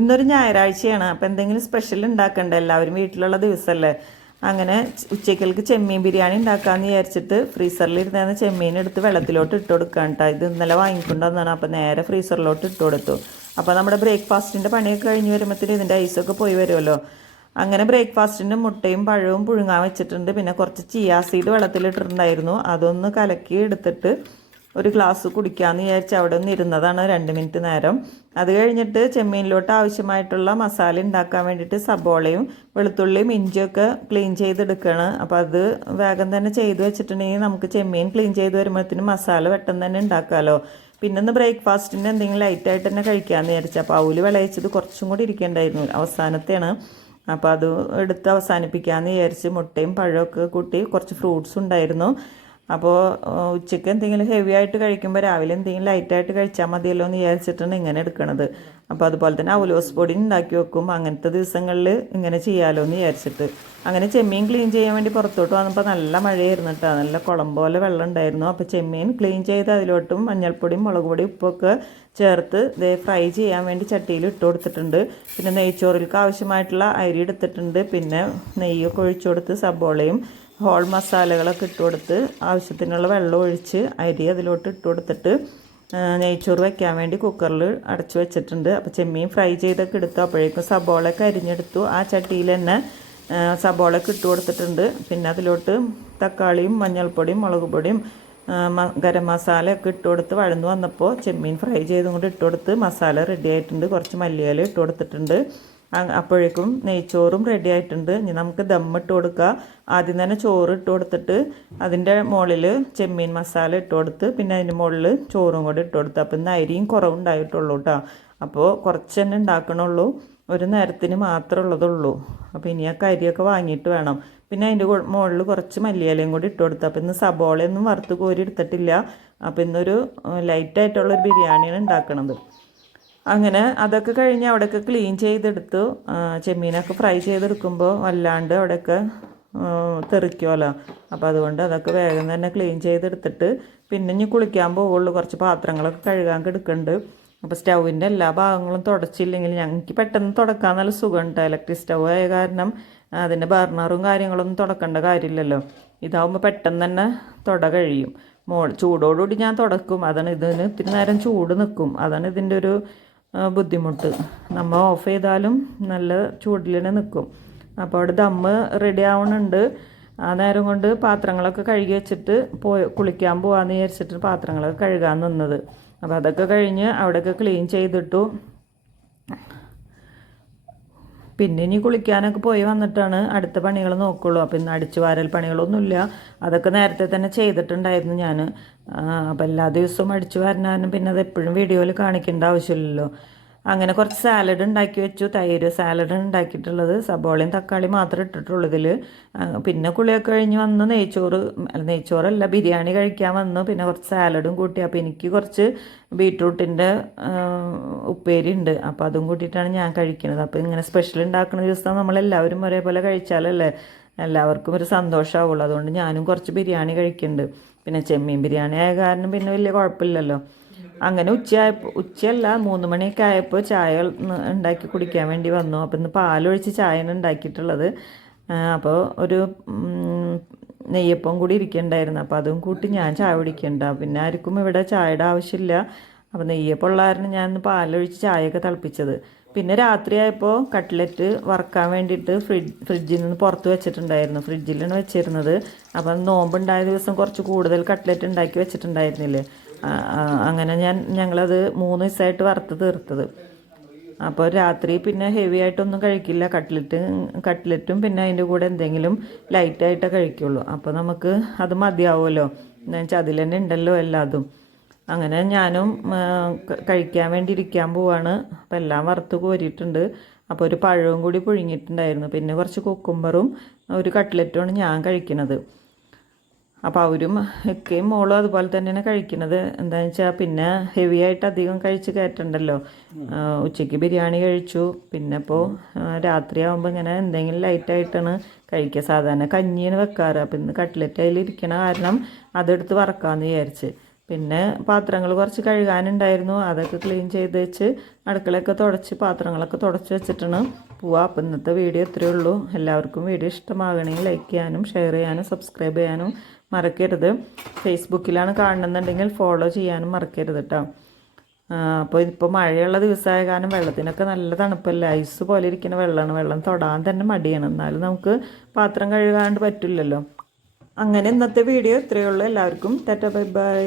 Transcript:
ഇന്നൊരു ഞായറാഴ്ചയാണ്. അപ്പം എന്തെങ്കിലും സ്പെഷ്യൽ ഉണ്ടാക്കണ്ട എല്ലാവരും വീട്ടിലുള്ള ദിവസമല്ലേ അങ്ങനെ ഉച്ചക്കൽക്ക് ചെമ്മീൻ ബിരിയാണി ഉണ്ടാക്കാമെന്ന് വിചാരിച്ചിട്ട് ഫ്രീസറിൽ ഇരുന്ന ചെമ്മീൻ എടുത്ത് വെള്ളത്തിലോട്ട് ഇട്ട് കൊടുക്കാൻ കേട്ടോ ഇത് ഇന്നലെ വാങ്ങിക്കൊണ്ടുവന്നാണ് അപ്പം നേരെ ഫ്രീസറിലോട്ട് ഇട്ട് കൊടുത്തു. അപ്പോൾ നമ്മുടെ ബ്രേക്ക്ഫാസ്റ്റിന്റെ പണിയൊക്കെ കഴിഞ്ഞ് വരുമ്പോഴത്തേന് ഇതിന്റെ ഐസൊക്കെ പോയി വരുമല്ലോ അങ്ങനെ ബ്രേക്ക്ഫാസ്റ്റിന് മുട്ടയും പഴവും പുഴുങ്ങാൻ വെച്ചിട്ടുണ്ട്. പിന്നെ കുറച്ച് ചിയാ സീഡ് വെള്ളത്തിലിട്ടിട്ടുണ്ടായിരുന്നു. അതൊന്ന് കലക്കി എടുത്തിട്ട് ഒരു ഗ്ലാസ് കുടിക്കാമെന്ന് വിചാരിച്ച് അവിടെ ഒന്ന് ഇരുന്നതാണ് രണ്ട് മിനിറ്റ് നേരം. അത് കഴിഞ്ഞിട്ട് ചെമ്മീനിലോട്ട് ആവശ്യമായിട്ടുള്ള മസാല ഉണ്ടാക്കാൻ വേണ്ടിയിട്ട് സബോളയും വെളുത്തുള്ളിയും ഇഞ്ചിയൊക്കെ ക്ലീൻ ചെയ്തെടുക്കുകയാണ് അപ്പോൾ അത് വേഗം തന്നെ ചെയ്ത് വെച്ചിട്ടുണ്ടെങ്കിൽ നമുക്ക് ചെമ്മീൻ ക്ലീൻ ചെയ്ത് വരുമ്പോഴത്തേനും മസാല പെട്ടെന്ന് തന്നെ ഉണ്ടാക്കാമല്ലോ പിന്നെ ഒന്ന് ബ്രേക്ക്ഫാസ്റ്റിന് എന്തെങ്കിലും ലൈറ്റായിട്ട് തന്നെ കഴിക്കാമെന്ന് വിചാരിച്ചു. അപ്പോൾ അവൽ വിളയിച്ചത് കുറച്ചും കൂടി ഇരിക്കേണ്ടായിരുന്നു അവസാനത്തെയാണ്. അപ്പോൾ അത് എടുത്ത് അവസാനിപ്പിക്കാമെന്ന് വിചാരിച്ച് മുട്ടയും പഴമൊക്കെ കൂട്ടി കുറച്ച് ഫ്രൂട്ട്സ് ഉണ്ടായിരുന്നു. അപ്പോൾ ഉച്ചയ്ക്ക് എന്തെങ്കിലും ഹെവി ആയിട്ട് കഴിക്കുമ്പോൾ രാവിലെ എന്തെങ്കിലും ലൈറ്റായിട്ട് കഴിച്ചാൽ മതിയല്ലോ എന്ന് വിചാരിച്ചിട്ടാണ് ഇങ്ങനെ എടുക്കണത്. അപ്പോൾ അതുപോലെ തന്നെ അവലോസ് പൊടി ഉണ്ടാക്കി വെക്കും. അങ്ങനത്തെ ദിവസങ്ങളിൽ ഇങ്ങനെ ചെയ്യാമല്ലോ എന്ന് വിചാരിച്ചിട്ട്. അങ്ങനെ ചെമ്മീൻ ക്ലീൻ ചെയ്യാൻ വേണ്ടി പുറത്തോട്ട് വന്നപ്പോൾ നല്ല മഴയായിരുന്നു കേട്ടോ നല്ല കുളം പോലെ വെള്ളം ഉണ്ടായിരുന്നു. അപ്പോൾ ചെമ്മീൻ ക്ലീൻ ചെയ്ത് അതിലോട്ടും മഞ്ഞൾപ്പൊടിയും മുളക് പൊടി ഉപ്പൊക്കെ ചേർത്ത് ദേ ഫ്രൈ ചെയ്യാൻ വേണ്ടി ചട്ടിയിൽ ഇട്ട് കൊടുത്തിട്ടുണ്ട്. പിന്നെ നെയ്ച്ചോറിലേക്ക് ആവശ്യമായിട്ടുള്ള അരി എടുത്തിട്ടുണ്ട്. പിന്നെ നെയ്യൊക്കെ ഒഴിച്ചു കൊടുത്ത് സബോളയും ഹോൾ മസാലകളൊക്കെ ഇട്ട് കൊടുത്ത് ആവശ്യത്തിനുള്ള വെള്ളം ഒഴിച്ച് അരി അതിലോട്ട് ഇട്ട് കൊടുത്തിട്ട് നെയ്ച്ചോറ് വെക്കാൻ വേണ്ടി കുക്കറിൽ അടച്ചു വെച്ചിട്ടുണ്ട്. അപ്പോൾ ചെമ്മീൻ ഫ്രൈ ചെയ്തൊക്കെ എടുത്തു. അപ്പോഴേക്കും സബോളയൊക്കെ അരിഞ്ഞെടുത്തു. ആ ചട്ടിയിൽ തന്നെ സബോളയൊക്കെ ഇട്ട് കൊടുത്തിട്ടുണ്ട്. പിന്നെ അതിലോട്ട് തക്കാളിയും മഞ്ഞൾപ്പൊടിയും മുളക് പൊടിയും ഗരം മസാലയൊക്കെ ഇട്ട് കൊടുത്ത് വഴന്നു വന്നപ്പോൾ ചെമ്മീൻ ഫ്രൈ ചെയ്തും കൂടി ഇട്ട് കൊടുത്ത് മസാല റെഡി ആയിട്ടുണ്ട്. കുറച്ച് മല്ലിയില ഇട്ട് കൊടുത്തിട്ടുണ്ട്. അപ്പോഴേക്കും നെയ്ച്ചോറും റെഡി ആയിട്ടുണ്ട്. ഇനി നമുക്ക് ദമ്മിട്ട് കൊടുക്കുക ആദ്യം തന്നെ ചോറ് ഇട്ട് കൊടുത്തിട്ട് അതിന്റെ മുകളിൽ ചെമ്മീൻ മസാല ഇട്ട് കൊടുത്ത് പിന്നെ അതിന്റെ മുകളിൽ ചോറും കൂടി ഇട്ട് കൊടുത്ത്. അപ്പം ഇന്ന് അരിയും കുറവുണ്ടായിട്ടുള്ളൂ കേട്ടോ അപ്പോൾ കുറച്ച് തന്നെ ഉണ്ടാക്കണുള്ളൂ. ഒരു നേരത്തിന് മാത്രമേ ഉള്ളതുള്ളൂ. അപ്പോൾ ഇനി ആ കരിയൊക്കെ വാങ്ങിയിട്ട് വേണം. പിന്നെ അതിന്റെ മുകളിൽ കുറച്ച് മല്ലിയിലയും കൂടി ഇട്ട് കൊടുത്തു. അപ്പോൾ ഇന്ന് സബോളയൊന്നും വറുത്ത് കോരി എടുത്തിട്ടില്ല. അപ്പോൾ ഇന്നൊരു ലൈറ്റായിട്ടുള്ളൊരു ബിരിയാണിയാണ് ഉണ്ടാക്കണത്. അങ്ങനെ അതൊക്കെ കഴിഞ്ഞ് അവിടെയൊക്കെ ക്ലീൻ ചെയ്തെടുത്തു. ചെമ്മീനൊക്കെ ഫ്രൈ ചെയ്തെടുക്കുമ്പോൾ വല്ലാണ്ട് അവിടെയൊക്കെ തെറിക്കുമല്ലോ അപ്പോൾ അതുകൊണ്ട് അതൊക്കെ വേഗം തന്നെ ക്ലീൻ ചെയ്തെടുത്തിട്ട് പിന്നെ ഇനി കുളിക്കാൻ പോവുള്ളൂ. കുറച്ച് പാത്രങ്ങളൊക്കെ കഴുകാൻ കിടക്കുന്നുണ്ട്. അപ്പോൾ സ്റ്റൗവിന്റെ എല്ലാ ഭാഗങ്ങളും തുടച്ചില്ലെങ്കിൽ ഞങ്ങൾക്ക് പെട്ടെന്ന് തുടക്കാൻ നല്ല സുഖമുണ്ട്. ഇലക്ട്രിക് സ്റ്റൗ ആയ കാരണം അതിന്റെ ബർണറും കാര്യങ്ങളൊന്നും തുടക്കേണ്ട കാര്യമില്ലല്ലോ. ഇതാവുമ്പോൾ പെട്ടെന്ന് തന്നെ തുട കഴിയും. മോൾ ചൂടോടുകൂടി ഞാൻ തുടക്കും. അതാണ് ഇതിന് ഇത്തിരി നേരം ചൂട് നിൽക്കും അതാണ് ഇതിന്റെ ഒരു ബുദ്ധിമുട്ട്. നമ്മൾ ഓഫ് ചെയ്താലും നല്ല ചൂടിൽ തന്നെ നിൽക്കും അപ്പോൾ അവിടെ ദമ്മ് റെഡി ആവുന്നുണ്ട് ആ നേരം കൊണ്ട് പാത്രങ്ങളൊക്കെ കഴുകി വെച്ചിട്ട് പോയി കുളിക്കാൻ പോകാമെന്ന് വിചാരിച്ചിട്ട് പാത്രങ്ങളൊക്കെ കഴുകാൻ നിന്നത്. അപ്പോൾ അതൊക്കെ കഴിഞ്ഞ് അവിടെയൊക്കെ ക്ലീൻ ചെയ്തിട്ടു. പിന്നെ ഇനി കുളിക്കാനൊക്കെ പോയി വന്നിട്ടാണ് അടുത്ത പണികൾ നോക്കുള്ളൂ. അപ്പോൾ ഇന്ന് അടിച്ചു വാരൽ പണികളൊന്നുമില്ല. അതൊക്കെ നേരത്തെ തന്നെ ചെയ്തിട്ടുണ്ടായിരുന്നു ഞാൻ അപ്പോൾ എല്ലാ ദിവസവും അടിച്ചു വാരനാനും പിന്നെ അത് എപ്പോഴും വീഡിയോയിൽ കാണിക്കേണ്ട ആവശ്യമില്ലല്ലോ. അങ്ങനെ കുറച്ച് സാലഡ് ഉണ്ടാക്കി വെച്ചു. തൈര് സാലഡ് ഉണ്ടാക്കിയിട്ടുള്ളത്. സബോളയും തക്കാളി മാത്രം ഇട്ടിട്ടുള്ളൂ ഇതിൽ പിന്നെ കുളിയൊക്കെ കഴിഞ്ഞ് വന്ന്. നെയ്ച്ചോറ് നെയ്ച്ചോറല്ല ബിരിയാണി കഴിക്കാൻ വന്നു. പിന്നെ കുറച്ച് സാലഡും കൂട്ടി. അപ്പോൾ എനിക്ക് കുറച്ച് ബീട്രൂട്ടിന്റെ ഉപ്പേരി ഉണ്ട്. അപ്പോൾ അതും കൂട്ടിയിട്ടാണ് ഞാൻ കഴിക്കുന്നത്. അപ്പോൾ ഇങ്ങനെ സ്പെഷ്യൽ ഉണ്ടാക്കുന്ന ദിവസം നമ്മളെല്ലാവരും ഒരേപോലെ കഴിച്ചാലല്ലേ എല്ലാവർക്കും ഒരു സന്തോഷമാവുള്ളൂ അതുകൊണ്ട് ഞാനും കുറച്ച് ബിരിയാണി കഴിക്കുന്നുണ്ട്. പിന്നെ ചെമ്മീൻ ബിരിയാണി ആയ കാരണം പിന്നെ വലിയ കുഴപ്പമില്ലല്ലോ. അങ്ങനെ ഉച്ചയായപ്പോൾ ഉച്ചയല്ല മൂന്ന് മണിയൊക്കെ ആയപ്പോൾ ചായ ഉണ്ടാക്കി കുടിക്കാൻ വേണ്ടി വന്നു. അപ്പം ഇന്ന് പാലൊഴിച്ച് ചായയാണ് ഉണ്ടാക്കിയിട്ടുള്ളത്. അപ്പോൾ ഒരു നെയ്യപ്പം കൂടി ഇരിക്കണ്ടായിരുന്നു. അപ്പോൾ അതും കൂട്ടി ഞാൻ ചായ കുടിക്കണ്ട. പിന്നെ ആർക്കും ഇവിടെ ചായയുടെ ആവശ്യമില്ല. അപ്പോൾ നെയ്യപ്പം ഉള്ളായിരുന്നു ഞാൻ ഇന്ന് പാലൊഴിച്ച് ചായയൊക്കെ തിളപ്പിച്ചത്. പിന്നെ രാത്രിയായപ്പോൾ കട്ട്ലറ്റ് വറക്കാൻ വേണ്ടിയിട്ട് ഫ്രിഡ് ഫ്രിഡ്ജിൽ നിന്ന് പുറത്ത് വെച്ചിട്ടുണ്ടായിരുന്നു. ഫ്രിഡ്ജിലാണ് വെച്ചിരുന്നത്. അപ്പം നോമ്പുണ്ടായ ദിവസം കുറച്ച് കൂടുതൽ കട്ട്ലറ്റ് ഉണ്ടാക്കി വെച്ചിട്ടുണ്ടായിരുന്നില്ലേ? അങ്ങനെ ഞാൻ ഞങ്ങളത് മൂന്ന് ദിവസമായിട്ട് വറുത്ത് തീർത്തത്. അപ്പോൾ രാത്രി പിന്നെ ഹെവി ആയിട്ടൊന്നും കഴിക്കില്ല. കട്ട്ലറ്റ് കട്ട്ലറ്റും പിന്നെ അതിന്റെ കൂടെ എന്തെങ്കിലും ലൈറ്റായിട്ടേ കഴിക്കുള്ളൂ. അപ്പോൾ നമുക്ക് അത് മതിയാവുമല്ലോ. എന്ന് വെച്ചാൽ അതിൽ തന്നെ ഉണ്ടല്ലോ എല്ലാതും. അങ്ങനെ ഞാനും കഴിക്കാൻ വേണ്ടി ഇരിക്കാൻ പോവാണ്. അപ്പോൾ എല്ലാം വറുത്ത് കോരിയിട്ടുണ്ട്. അപ്പോൾ ഒരു പഴവും കൂടി പുഴുങ്ങിയിട്ടുണ്ടായിരുന്നു. പിന്നെ കുറച്ച് കുക്കുംബറും ഒരു കട്ട്ലറ്റുമാണ് ഞാൻ കഴിക്കുന്നത് അപ്പോൾ അവരും ഒക്കെയും മോളും അതുപോലെ തന്നെയാണ് കഴിക്കുന്നത്. എന്താണെന്ന് വെച്ചാൽ പിന്നെ ഹെവി ആയിട്ട് അധികം കഴിച്ച് കയറ്റണ്ടല്ലോ ഉച്ചയ്ക്ക് ബിരിയാണി കഴിച്ചു. പിന്നെ ഇപ്പോൾ രാത്രിയാകുമ്പോൾ ഇങ്ങനെ എന്തെങ്കിലും ലൈറ്റായിട്ടാണ് കഴിക്കുക. സാധാരണ കഞ്ഞിയാണ് വെക്കാറ്. അപ്പം ഇന്ന് കട്ട്ലറ്റ് അതിൽ ഇരിക്കണ കാരണം അതെടുത്ത് വറക്കാമെന്ന് വിചാരിച്ച്. പിന്നെ പാത്രങ്ങൾ കുറച്ച് കഴുകാനുണ്ടായിരുന്നു. അതൊക്കെ ക്ലീൻ ചെയ്ത് വെച്ച് അടുക്കളയൊക്കെ തുടച്ച് പാത്രങ്ങളൊക്കെ തുടച്ച് വെച്ചിട്ടാണ് പോവാം. അപ്പം ഇന്നത്തെ വീഡിയോ ഇത്രയേ ഉള്ളൂ. എല്ലാവർക്കും വീഡിയോ ഇഷ്ടമാകണമെങ്കിൽ ലൈക്ക് ചെയ്യാനും ഷെയർ ചെയ്യാനും സബ്സ്ക്രൈബ് ചെയ്യാനും മറക്കരുത്. ഫേസ്ബുക്കിലാണ് കാണുന്നുണ്ടെങ്കിൽ ഫോളോ ചെയ്യാനും മറക്കരുത് കേട്ടോ അപ്പോൾ ഇപ്പോൾ മഴയുള്ള ദിവസമായ കാരണം വെള്ളത്തിനൊക്കെ നല്ല തണുപ്പല്ല? ഐസ് പോലെ ഇരിക്കുന്ന വെള്ളമാണ്. വെള്ളം തൊടാൻ തന്നെ മടിയാണ്. എന്നാലും നമുക്ക് പാത്രം കഴുകാണ്ട് പറ്റില്ലല്ലോ. അങ്ങനെ ഇന്നത്തെ വീഡിയോ ഇത്രയേ ഉള്ളൂ. എല്ലാവർക്കും ടാറ്റ ബൈ ബൈ.